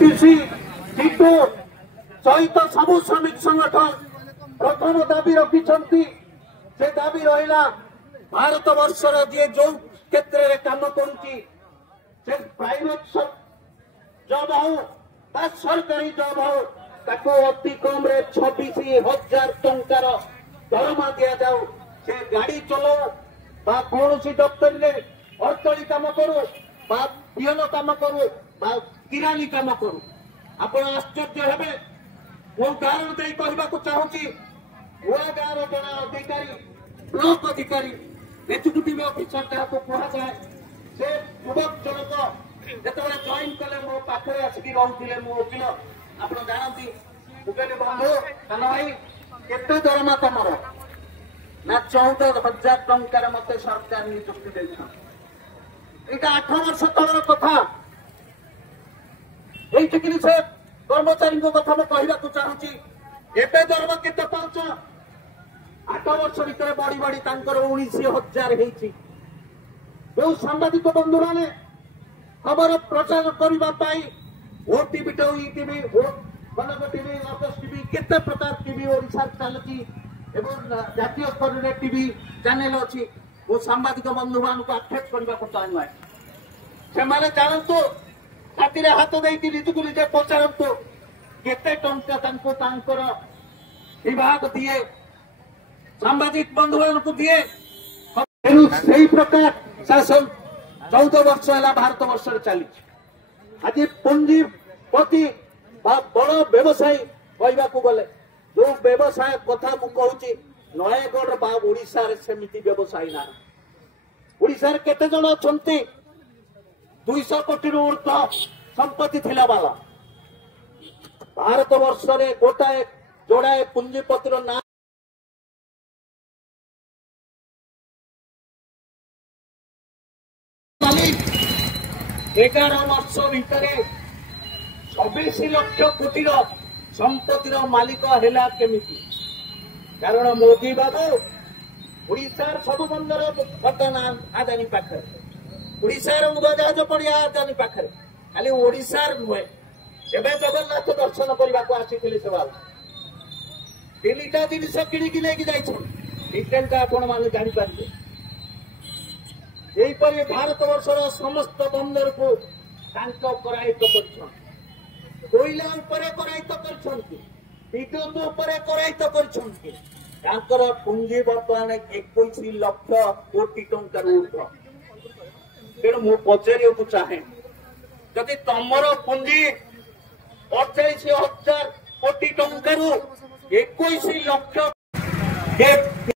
NTC Titu सहित सबु श्रमिक संगठन प्रथम दाबी रखिंट से दाबी रहा भारत वर्षर जी जो क्षेत्र में काम करुच्ची प्राइवेट जॉब हो सरकारी जॉब हो ताको अति कम 26,000 टंकार दरमा दि जाऊ से गाड़ी चलाऊ कौन दफ्तर में अड़तली कम करू पियन कम करू किरानी कम करू आपण आश्चर्य हे मो उदाहरण दे कहवाक चाहूँगी गोआ गाँव जड़े अधिकारी ब्लॉक अधिकारी एक्जिक्यूटिव ऑफिसर जहाँ कहुए से युवक जनक जो जॉइन कले मो पाखे आसिक रुले मो वकिल आप जानती मुझे बंधु कान भाई केते दरमा तुमर ना 14,000 टंकार मत सरकार नियुक्ति देता 8 वर्ष तलर कथा से कर्मचारी कथा मैं कहवाक चाहूँगी एवं दरमा केते पाउच 8 वर्ष भर बढ़ी बढ़ी 19,000 जो सांबादिक बंधु मैंने खबर प्रचार करने ओटीवी टीवी कनक टीवी अर्गस टीवी केते प्रकार टीवी ओडिशा चलती जातीय स्तर में टीवी चैनल अच्छी वो सांबादिक बंधु मान को आक्षेप करने को चाहूँ से जानतु छाती हाथ देती निजक निजे पचारतु केते टंका विभाग दिए सांबादिक बंधु मान दिए से प्रकार शासन 14 वर्ष है भारत वर्ष चली आज पुंजीपति बड़ व्यवसायी कहवाक गले जो व्यवसाय कथा मुझे नयगढ़ ओडिशा सेमती व्यवसायी ना ओडिशा केते जन अच्छा 200 कोटी ऊर्ध संपत्ति थिला वाला भारत वर्ष गोटाए जोड़ाए पुंजीपतिर ना 11 वर्ष भितर 26 लाख कोटी संपत्तिर मालिक है केमिति कारण मोदी बाबू ओडिशार सब बंदर बर्तमान आदानी पाखे ओडिशार उड़ाजाहाज पड़िया आदानी पाखे खाली ओडिशार नुहे एवं जगन्नाथ दर्शन करने को आसी से बाबू 3टा जिनिस किणिकी लेकिन डिटेल आपण मैंने जापारे यहीपरि भारत वर्षर समस्त बंदर को करायित कोईला करायित विद्युत करायित कर पुंजी बर्तमान 21 लाख कोटी टंकार ऊर्ध तेणु मु पचार चाहे जदि तमर पुंजी 45,000 कोटी टंकार 21 लाख